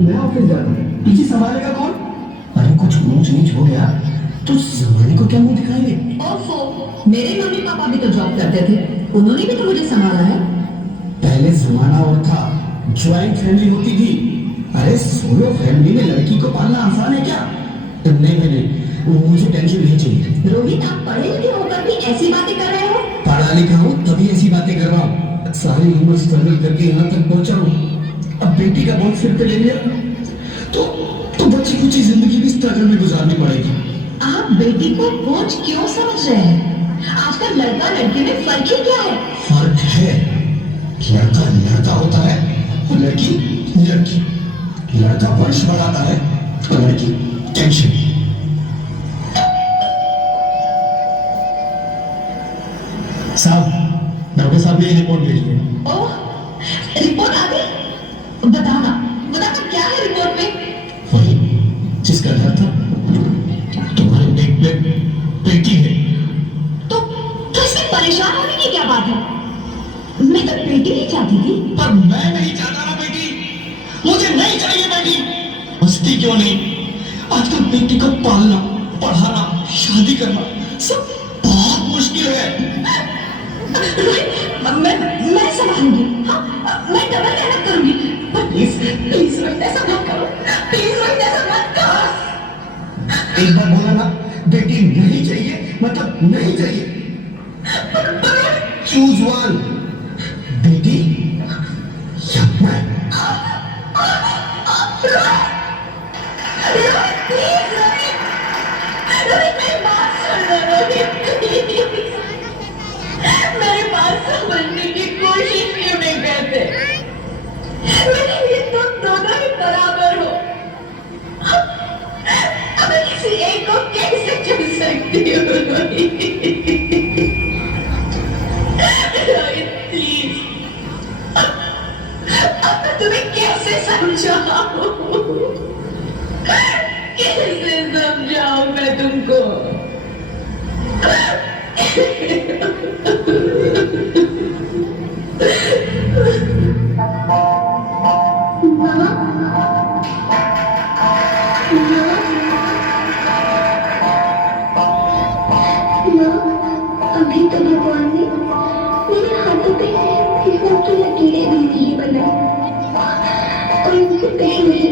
मैं ऑफिस जा रहा हूँ, पीछे संभालेगा कौन? अरे कुछ ऊंच नीच हो गया तो जमाने को क्या मुंह दिखाएंगे? ओफो, मेरे मम्मी पापा भी तो जॉब करते थे, उन्होंने भी तो मुझे संभाला है। पहले जमाना और था, ज्वाइंट फैमिली होती थी। अरे सोलो फैमिली में लड़की को पालना आसान है क्या? नहीं, मुझे टेंशन नहीं चाहिए। रोहित, आप पढ़े लिखे होकर भी ऐसी बातें कर रहे हो? पढ़ा लिखा हूँ तभी ऐसी बातें कर रहा हूँ। सारी उम्र स्ट्रगल करके यहाँ तक पहुंचा हूँ, अब बेटी का बोझ सिर पे ले लिया तो बच्ची कुछ जिंदगी भी स्ट्रगल में गुजारनी पड़ेगी। आप बेटी को बोझ क्यों समझ रहे हैं? आजकल लड़का लड़की में फर्क ही क्या है? फर्क है, लड़का लड़का होता है और लड़की लड़की। लड़का वंश बढ़ाता है और लड़की टेंशन। साहब, डॉक्टर साहब ने रिपोर्ट भेजी है। ओह, रिपोर्ट आ गई? बताना क्या है रिपोर्ट में? वही जिसका डर था, तुम्हारे पेट में बेटी है। तो इसमें परेशान होने की क्या बात है? मैं तो बेटी ही चाहती थी। पर मैं नहीं चाहता ना बेटी, मुझे नहीं चाहिए बेटी। मस्ती क्यों नहीं, आजकल बेटी को पालना, पढ़ाना, शादी करना सब बहुत मुश्किल है। मैं संभालूंगी। हाँ, मैं डबल मेहनत करूंगी। पर प्लीज रोहित, ऐसा मत करो। प्लीज रोहित, ऐसा मत करो। एक बार बोला ना, बेटी नहीं चाहिए मतलब नहीं चाहिए। चूज वन, बेटी या मैं। मेरी बात सुन लो रोहित, प्लीज। मेरी बात समझने की कोशिश क्यों नहीं करते? मेरे लिए तुम दोनों ही बराबर हो। अब मैं किसी एक को कैसे चुन सकती हूँ रोहित? प्लीज, अब मैं तुम्हें कैसे समझाऊं? कैसे समझाऊं मैं तुमको? अभी तो भगवान ने मेरे हाथों पे किस्मत की लकीरें भी नहीं बनाई, और उनसे पहले ही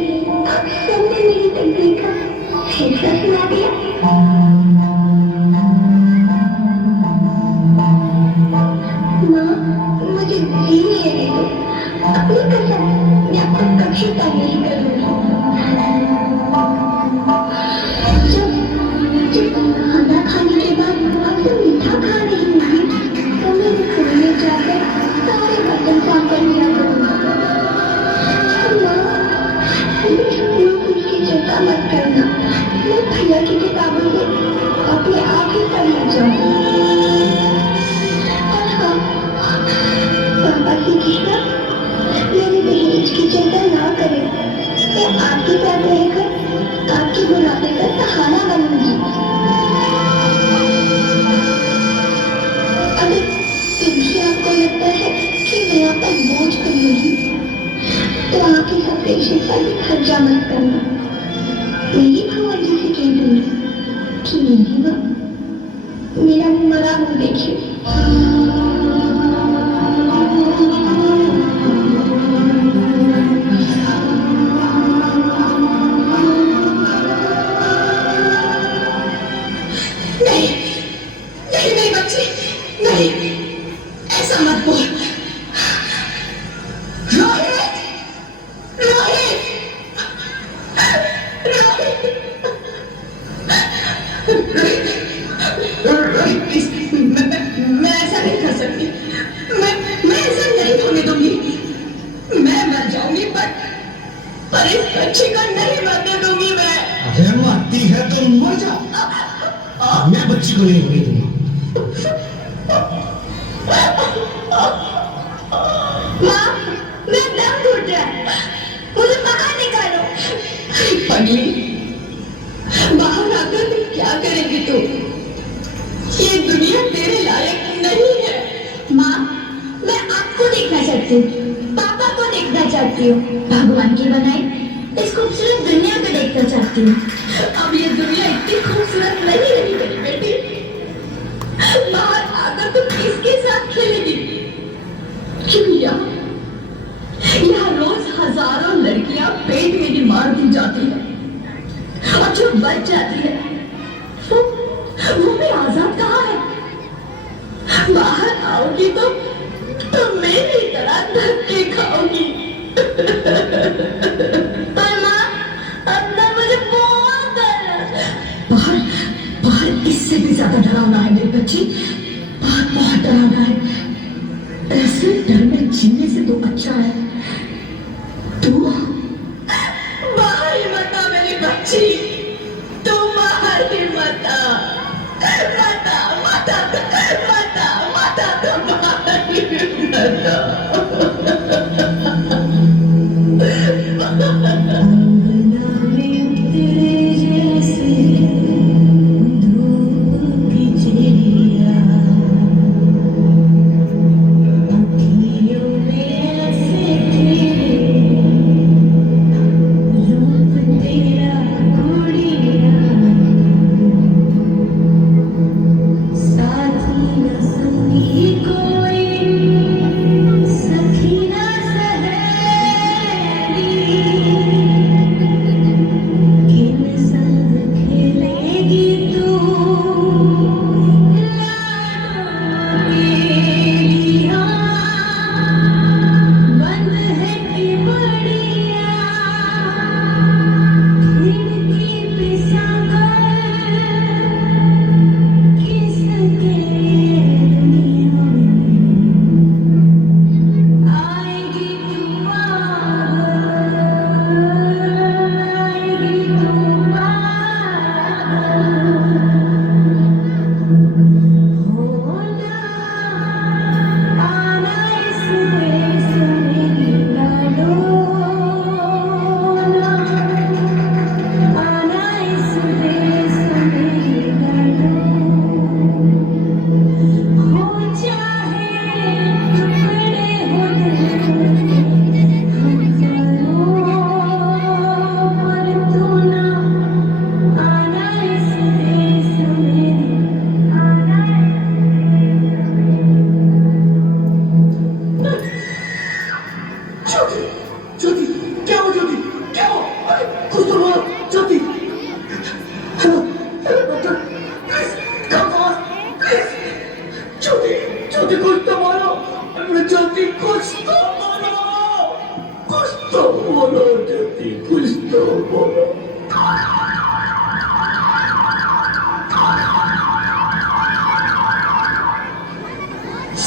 आप सबने मेरी तकदीर का फैसला सुना दिया। माँ, मुझे जीने दे दो। अपनी कसम, मैं आपको कभी तक नहीं करूँगी। जब खाना खाने के बाद आपसे मीठा खा रही होगी तो मेरे घर में जाकर सारे बर्तन साफ कर लिया करूँगा। उसकी चिंता मत करना, मैं भैया की किताबों से अपने आप ही पढ़ लग जाऊंगी। और हाँ, पापा से कहना मेरे दहेज की चिंता ना करें, मैं आपके साथ रहकर आपके बुढ़ापे का सहारा बनूंगी। अगर फिर भी आपको लगता है कि मैं आप पर बोझ बन रही तो आके ऑपरेशन पर भी खर्चा मत करना। मैं ही भगवान जी से कह दूंगी कि मेरी माँ मेरा मरा मुँह देखिए। नहीं बच्ची, नहीं, ऐसा मत बोल। रोहित, रोहित, रोहित, मैं ऐसा नहीं कर सकती। मैं ऐसा नहीं होने दूंगी। मैं मर जाऊंगी पर इस बच्ची को नहीं मरने दूंगी मैं। अरे मरती है तो मर जा, मैं बच्ची को नहीं होने दूंगा। माँ, मैं दम घुट रहा है, मुझे बाहर निकालो। पगली, बाहर आकर तुम क्या करेगी तू? ये दुनिया तेरे लायक नहीं है। माँ, मैं आपको देखना चाहती हूँ, पापा को देखना चाहती हूँ। भगवान की बनाई इस खूबसूरत दुनिया को देखना चाहती हूँ। अब ये दुनिया इतनी खूबसूरत नहीं रही मेरी बेटी। बाहर आकर तुम किसके साथ खेलेगी? क्यों यहाँ रोज हजारों लड़कियां पेट में ही मार दी जाती है और जो बच जाती है वो भी आजाद कहाँ है? बाहर आओगी तो मेरी तरह धक्के खाओगी। पर माँ, अंदर मुझे बहुत डर है। बाहर बाहर इससे भी ज्यादा डरावना है मेरी बच्ची। बाहर बहुत डरावना है। ऐसे डर में जीने से तो अच्छा है तू बाहर ही मत आ मेरी बच्ची। तू बाहर ही मत आ। मत आ, मत आ, मत आ, मत आ, तू बाहर ही मत आ।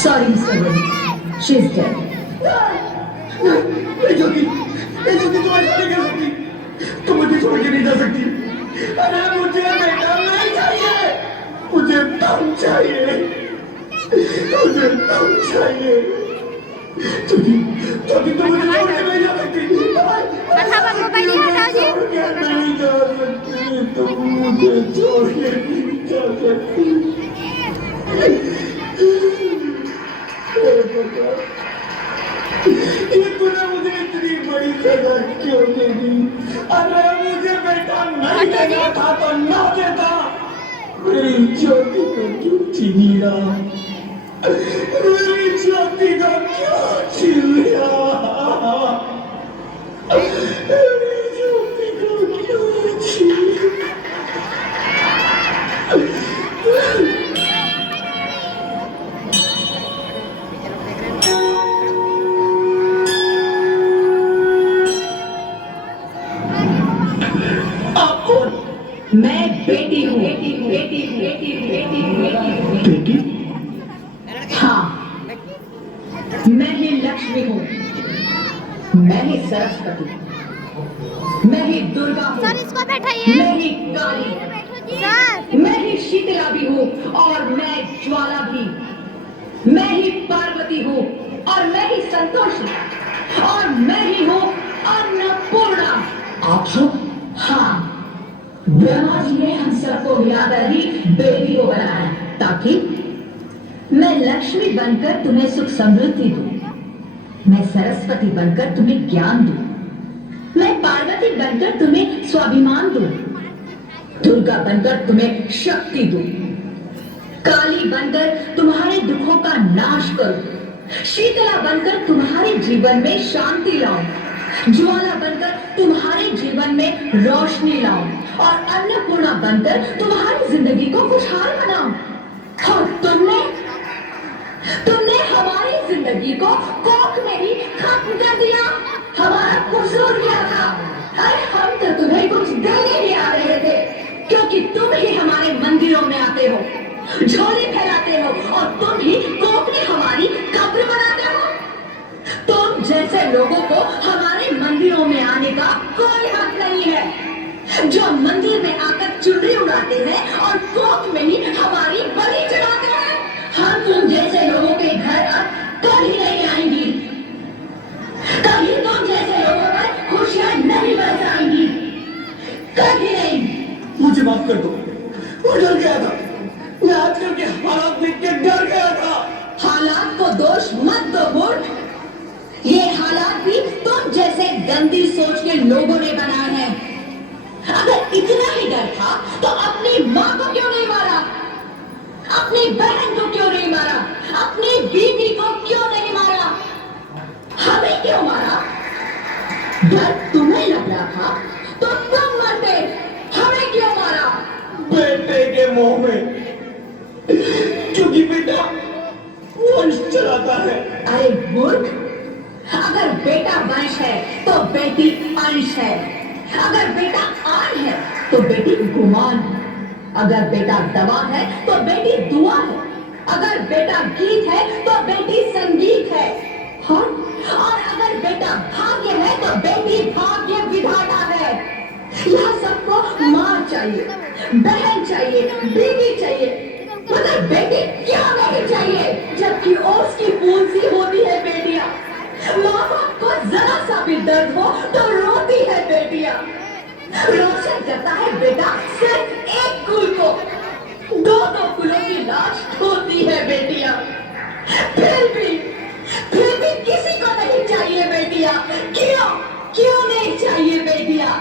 Sorry, Mr. Reddy. She's dead. ज्योति तुम ऐसा नहीं कर सकती। तुम मुझे छोड़ के नहीं जा सकती। अरे मुझे बेटा नहीं चाहिए। मुझे दम चाहिए। मुझे दम चाहिए। ज्योति तुम मुझे छोड़ के नहीं जा सकती। मोबाइल हटाओ जी। नहीं जा सकती। तुम मुझे छोड़ के नहीं जा सकती। ये तूने मुझे इतनी बड़ी सजा क्यों दे दी? अरे मुझे बेटा नहीं देना था तो ना देता। मेरी ज्योति को क्यों छीन लिया? मेरी ज्योति को क्यों छीन लिया? मेरी ज्योति को क्यों छीन लिया? मैं बेटी हूँ। बेटी? हाँ, मैं ही लक्ष्मी हूँ। मैं ही सरस्वती। मैं ही दुर्गा हूँ। सर इसको बैठाइए। मैं ही काली। सर मैं ही शीतला भी हूँ और मैं ज्वाला भी। मैं ही पार्वती हूँ और मैं ही संतोषी और मैं ही हूँ अन्नपूर्णा। आप सब? हाँ, ब्रह्मा जी ने हम सबको मिलाकर ही बेटी को बनाया ताकि मैं लक्ष्मी बनकर तुम्हें सुख समृद्धि दूं, मैं सरस्वती बनकर तुम्हें ज्ञान दूं, मैं पार्वती बनकर तुम्हें स्वाभिमान दूं, दुर्गा बनकर तुम्हें शक्ति दूं, काली बनकर तुम्हारे दुखों का नाश करूं, शीतला बनकर तुम्हारे जीवन में शांति लाऊं, ज्वाला बनकर तुम्हारे जीवन में रोशनी लाऊं और अन्नपूर्णा बनकर तुम्हारी जिंदगी को खुशहाल बनाऊं। और तुमने हमारी जिंदगी को कोख में ही खत्म कर दिया। हमारा कसूर क्या था? अरे हम तो तुम्हें कुछ देने ही आ रहे थे, क्योंकि तुम ही हमारे मंदिरों में आते हो, झोली फैलाते हो और तुम ही कोख में हमारी कब्र बनाते हो। तुम जैसे लोगों को हमारे मंदिरों में आने का कोई हक नहीं है, जो मंदिर में आकर चुनरी उड़ाते हैं और कोख में ही हमारी बलि चढ़ाते हैं। हम तुम जैसे लोगों के घर अब कभी नहीं आएंगी, कभी तुम जैसे लोगों पर खुशियां नहीं बरसाएंगी, कभी नहीं। मुझे माफ कर दो, मैं डर गया था। मैं आजकल के हालात देख के डर गया था। हालात को दोष मत दो मूर्ख, ये हालात भी तुम जैसे गंदी सोच के लोगों ने बनाए हैं। अगर इतना ही डर था तो अपनी माँ को क्यों नहीं मारा, अपनी बहन को क्यों नहीं मारा, अपनी बीवी को क्यों नहीं मारा, हमें क्यों मारा? डर तुम्हें लग रहा था तो तुम मरते, हमें क्यों मारा? बेटे के मोह में, क्योंकि बेटा वंश चलाता है। अरे मूर्ख, अगर बेटा वंश है तो बेटी अंश है, अगर बेटा आन है तो बेटी गुमान है, अगर बेटा दवा है तो बेटी दुआ है, अगर बेटा गीत है तो बेटी संगीत है, हाँ? और अगर बेटा भाग्य है तो बेटी भाग्य विधाता है। यह सबको माँ चाहिए, बहन चाहिए, बीवी चाहिए, मगर बेटी क्यों नहीं चाहिए? जबकि ओस की फूल सी होती है बेटियां। माँ बाप को जरा सा भी दर्द हो तो रोती है बेटियां। रोशन करता है बेटा सिर्फ एक कुल को, दो कुलों की लाश ढोती है बेटियां। फिर भी किसी को नहीं चाहिए बेटियां। क्यों नहीं चाहिए बेटियां?